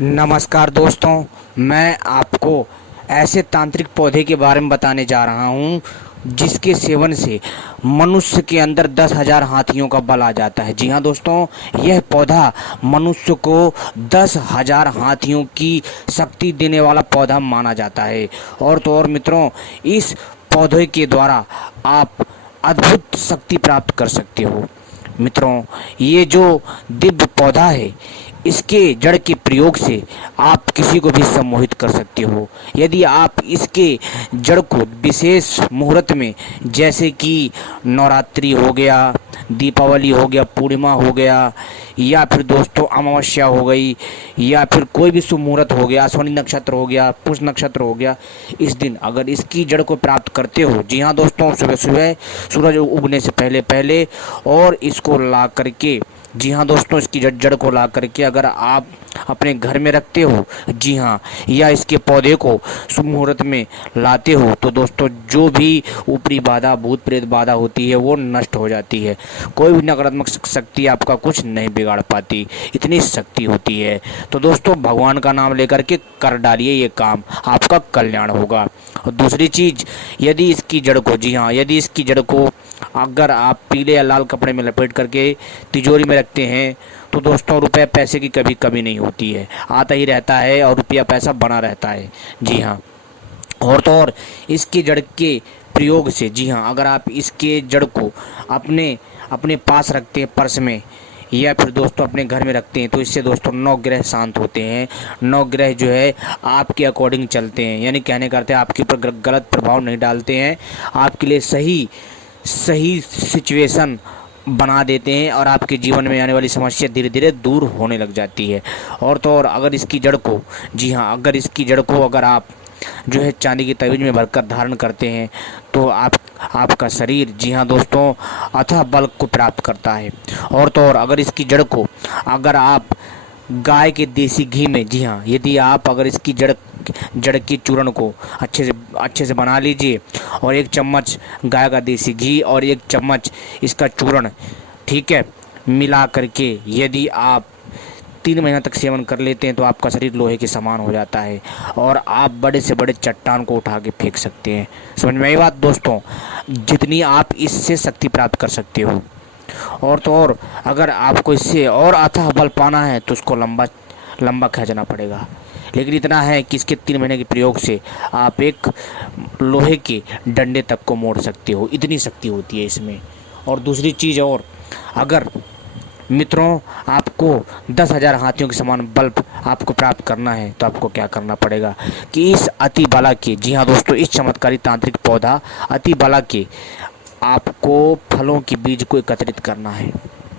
नमस्कार दोस्तों, मैं आपको ऐसे तांत्रिक पौधे के बारे में बताने जा रहा हूँ जिसके सेवन से मनुष्य के अंदर 10,000 हाथियों का बल आ जाता है। जी हाँ दोस्तों, यह पौधा मनुष्य को 10,000 हाथियों की शक्ति देने वाला पौधा माना जाता है। और तो और मित्रों, इस पौधे के द्वारा आप अद्भुत शक्ति प्राप्त कर सकते हो। मित्रों, ये जो दिव्य पौधा है, इसके जड़ के प्रयोग से आप किसी को भी सम्मोहित कर सकते हो। यदि आप इसके जड़ को विशेष मुहूर्त में, जैसे कि नवरात्रि हो गया, दीपावली हो गया, पूर्णिमा हो गया, या फिर दोस्तों अमावस्या हो गई, या फिर कोई भी शुभ मुहूर्त हो गया, अश्विनी नक्षत्र हो गया, पुष्य नक्षत्र हो गया, इस दिन अगर इसकी जड़ को प्राप्त करते हो, जी हाँ दोस्तों, सुबह सुबह सूरज उगने से पहले पहले, और इसको ला करके, जी हाँ दोस्तों, इसकी जड़ को ला करके अगर आप अपने घर में रखते हो, जी हाँ, या इसके पौधे को शुभ मुहूर्त में लाते हो, तो दोस्तों जो भी ऊपरी बाधा, भूत प्रेत बाधा होती है वो नष्ट हो जाती है। कोई भी नकारात्मक शक्ति आपका कुछ नहीं बिगाड़ पाती, इतनी शक्ति होती है। तो दोस्तों, भगवान का नाम लेकर के कर डालिए ये काम, आपका कल्याण होगा। और दूसरी चीज़, यदि इसकी जड़ को, जी हाँ, यदि इसकी जड़ को अगर आप पीले या लाल कपड़े में लपेट करके तिजोरी में रखते हैं, तो दोस्तों रुपये पैसे की कभी कमी नहीं होती है, आता ही रहता है और रुपया पैसा बना रहता है। जी हाँ, और तो और इसकी जड़ के प्रयोग से, जी हाँ, अगर आप इसके जड़ को अपने अपने पास रखते हैं, पर्स में, या फिर दोस्तों अपने घर में रखते हैं, तो इससे दोस्तों 9 ग्रह शांत होते हैं। 9 ग्रह जो है आपके अकॉर्डिंग चलते हैं, यानी कहने करते हैं आपके ऊपर गलत प्रभाव नहीं डालते हैं, आपके लिए सही सही सिचुएशन बना देते हैं, और आपके जीवन में आने वाली समस्या धीरे धीरे दूर होने लग जाती है। और तो और अगर इसकी जड़ को, जी हाँ, अगर इसकी जड़ को अगर आप जो है चांदी की तवीज में भरकर धारण करते हैं, तो आपका शरीर, जी हाँ दोस्तों, अथाह बल को प्राप्त करता है। और तो और अगर इसकी जड़ को अगर आप गाय के देसी घी में, जी हाँ, यदि आप अगर इसकी जड़ की चूर्ण को अच्छे से बना लीजिए, और 1 चम्मच गाय का देसी घी और 1 चम्मच इसका चूर्ण, ठीक है, मिला करके यदि आप 3 महीना तक सेवन कर लेते हैं, तो आपका शरीर लोहे के समान हो जाता है, और आप बड़े से बड़े चट्टान को उठा के फेंक सकते हैं। समझ में आई बात दोस्तों, जितनी आप इससे शक्ति प्राप्त कर सकते हो। और तो और अगर आपको इससे और अथाह बल पाना है, तो उसको लंबा खींचना पड़ेगा। लेकिन इतना है कि इसके 3 महीने के प्रयोग से आप एक लोहे के डंडे तक को मोड़ सकते हो, इतनी शक्ति होती है इसमें। और दूसरी चीज़, और अगर मित्रों आपको 10,000 हाथियों के समान बल आपको प्राप्त करना है, तो आपको क्या करना पड़ेगा कि इस अति बला के, जी हाँ दोस्तों, इस चमत्कारी तांत्रिक पौधा अति बला के आपको फलों के बीज को एकत्रित करना है।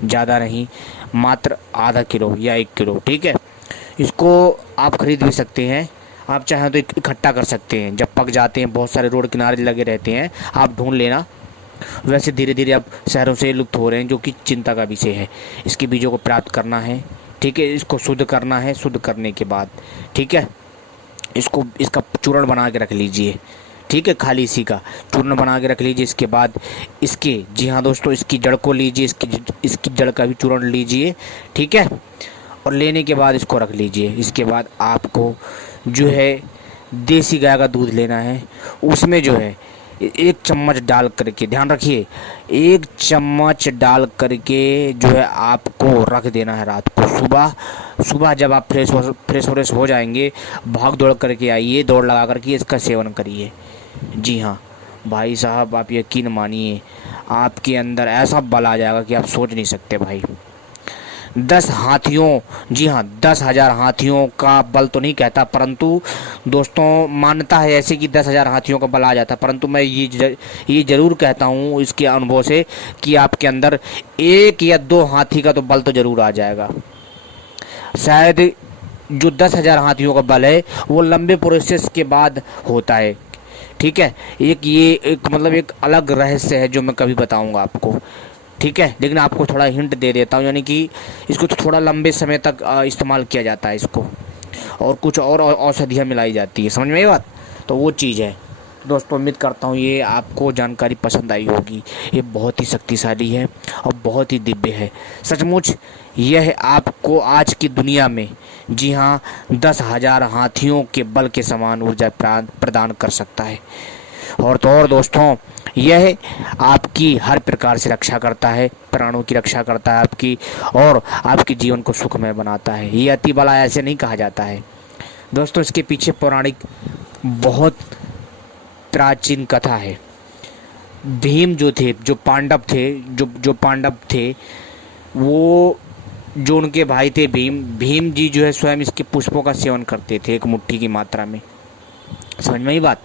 ज़्यादा नहीं, मात्र आधा किलो या 1 किलो, ठीक है। इसको आप खरीद भी सकते हैं, आप चाहें तो इकट्ठा कर सकते हैं। जब पक जाते हैं, बहुत सारे रोड किनारे लगे रहते हैं, आप ढूंढ लेना। वैसे धीरे धीरे अब शहरों से लुप्त हो रहे हैं, जो कि चिंता का विषय है। इसके बीजों को प्राप्त करना है, ठीक है, इसको शुद्ध करना है। शुद्ध करने के बाद, ठीक है, इसका चूर्ण बना के रख लीजिए, ठीक है, खाली इसी का चूर्ण बना के रख लीजिए। इसके बाद इसके, जी हाँ दोस्तों, इसकी जड़ को लीजिए, इसकी जड़ का भी चूर्ण लीजिए, ठीक है, और लेने के बाद इसको रख लीजिए। इसके बाद आपको जो है देसी गाय का दूध लेना है, उसमें जो है 1 चम्मच डाल करके, ध्यान रखिए, 1 चम्मच डाल करके जो है आपको रख देना है रात को। सुबह जब आप फ्रेश हो जाएंगे, भाग दौड़ करके आइए, दौड़ लगा करके इसका सेवन करिए। जी हाँ भाई साहब, आप यकीन मानिए, आपके अंदर ऐसा बल आ जाएगा कि आप सोच नहीं सकते भाई। 10 हाथियों, जी हाँ, 10,000 हाथियों का बल तो नहीं कहता, परंतु दोस्तों मान्यता है ऐसे कि 10,000 हाथियों का बल आ जाता है। परंतु मैं ये जरूर कहता हूँ इसके अनुभव से कि आपके अंदर 1 या 2 हाथी का तो बल तो जरूर आ जाएगा। शायद जो 10,000 हाथियों का बल है वो लंबे प्रोसेस के बाद होता है, ठीक है। एक अलग रहस्य है जो मैं कभी बताऊंगा आपको, ठीक है। लेकिन आपको थोड़ा हिंट दे देता हूँ, यानी कि इसको तो थोड़ा लंबे समय तक इस्तेमाल किया जाता है इसको, और कुछ और औषधियाँ मिलाई जाती है। समझ में आई बात? तो वो चीज़ है। तो दोस्तों उम्मीद करता हूँ ये आपको जानकारी पसंद आई होगी। ये बहुत ही शक्तिशाली है और बहुत ही दिव्य है। सचमुच यह आपको आज की दुनिया में, जी हाँ, 10,000 हाथियों के बल के समान ऊर्जा प्रदान कर सकता है। और तो और दोस्तों, यह आपकी हर प्रकार से रक्षा करता है, प्राणों की रक्षा करता है आपकी, और आपके जीवन को सुखमय बनाता है। ये अति बला ऐसे नहीं कहा जाता है दोस्तों, इसके पीछे पौराणिक बहुत प्राचीन कथा है। भीम जो थे, जो पांडव थे, जो पांडव थे, वो जो उनके भाई थे भीम जी जो है स्वयं इसके पुष्पों का सेवन करते थे 1 मुट्ठी की मात्रा में। समझ में ही बात।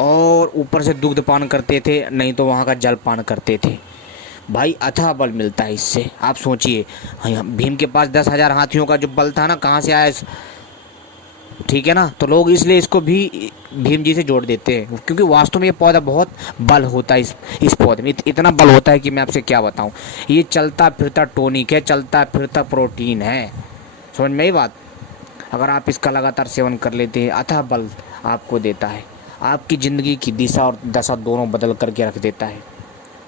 और ऊपर से दुग्ध पान करते थे, नहीं तो वहाँ का जल पान करते थे। भाई अथाह बल मिलता है इससे। आप सोचिए, भीम के पास 10,000 हाथियों का जो बल था ना, कहाँ से आया? ठीक है ना। तो लोग इसलिए इसको भी भीम जी से जोड़ देते हैं, क्योंकि वास्तव में ये पौधा बहुत बल होता है। इस पौधे में इतना बल होता है कि मैं आपसे क्या बताऊं। ये चलता फिरता टॉनिक है, चलता फिरता प्रोटीन है। समझ में ही बात। अगर आप इसका लगातार सेवन कर लेते हैं, अथाह बल आपको देता है, आपकी ज़िंदगी की दिशा और दशा दोनों बदल करके रख देता है।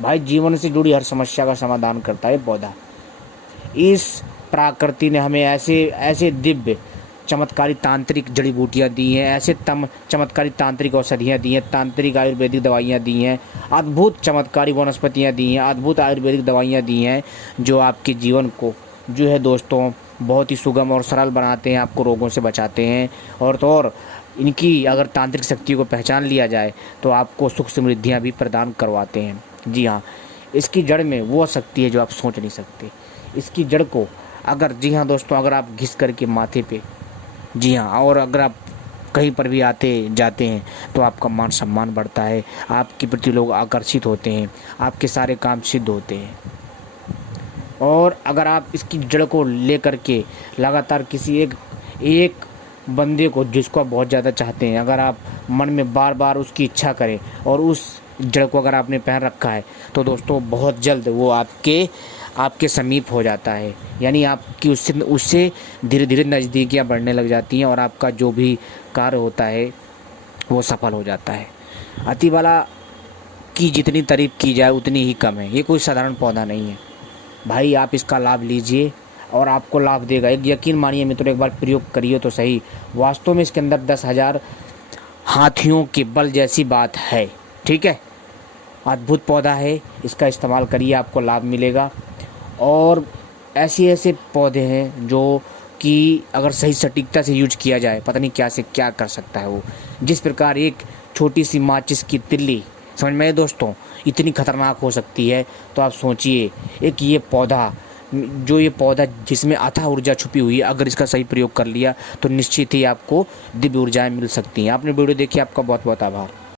भाई जीवन से जुड़ी हर समस्या का समाधान करता है पौधा। इस प्रकृति ने हमें ऐसे दिव्य चमत्कारी तांत्रिक जड़ी बूटियाँ दी हैं, ऐसे चमत्कारी तांत्रिक औषधियाँ दी हैं, तांत्रिक आयुर्वेदिक दवाइयाँ दी हैं, अद्भुत चमत्कारी वनस्पतियाँ दी हैं, अद्भुत आयुर्वेदिक दवाइयाँ दी हैं, जो आपके जीवन को जो है दोस्तों बहुत ही सुगम और सरल बनाते हैं, आपको रोगों से बचाते हैं। और तो और इनकी अगर तांत्रिक शक्ति को पहचान लिया जाए तो आपको सुख समृद्धियाँ भी प्रदान करवाते हैं। जी हाँ, इसकी जड़ में वो शक्ति है जो आप सोच नहीं सकते। इसकी जड़ को अगर, जी हाँ दोस्तों, अगर आप घिस करके माथे पे, जी हाँ, और अगर आप कहीं पर भी आते जाते हैं तो आपका मान सम्मान बढ़ता है, आपके प्रति लोग आकर्षित होते हैं, आपके सारे काम सिद्ध होते हैं। और अगर आप इसकी जड़ को ले करके लगातार किसी एक बंदे को, जिसको आप बहुत ज़्यादा चाहते हैं, अगर आप मन में बार बार उसकी इच्छा करें और उस जड़ को अगर आपने पहन रखा है, तो दोस्तों बहुत जल्द वो आपके समीप हो जाता है। यानी आपकी उससे धीरे धीरे नज़दीकियाँ बढ़ने लग जाती हैं और आपका जो भी कार्य होता है वो सफल हो जाता है। अतिबाला की जितनी तारीफ की जाए उतनी ही कम है। ये कोई साधारण पौधा नहीं है भाई, आप इसका लाभ लीजिए और आपको लाभ देगा। एक यकीन मानिए मित्रों, एक बार प्रयोग करिए तो सही। वास्तव में इसके अंदर 10,000 हाथियों के बल जैसी बात है। ठीक है, अद्भुत पौधा है, इसका इस्तेमाल करिए, आपको लाभ मिलेगा। और ऐसे पौधे हैं जो कि अगर सही सटीकता से यूज किया जाए, पता नहीं क्या से क्या कर सकता है वो। जिस प्रकार एक छोटी सी माचिस की तिल्ली, समझ में आए दोस्तों, इतनी खतरनाक हो सकती है, तो आप सोचिए एक ये पौधा जिसमें अथाह ऊर्जा छुपी हुई है, अगर इसका सही प्रयोग कर लिया तो निश्चित ही आपको दिव्य ऊर्जाएं मिल सकती हैं। आपने वीडियो देखी, आपका बहुत बहुत आभार।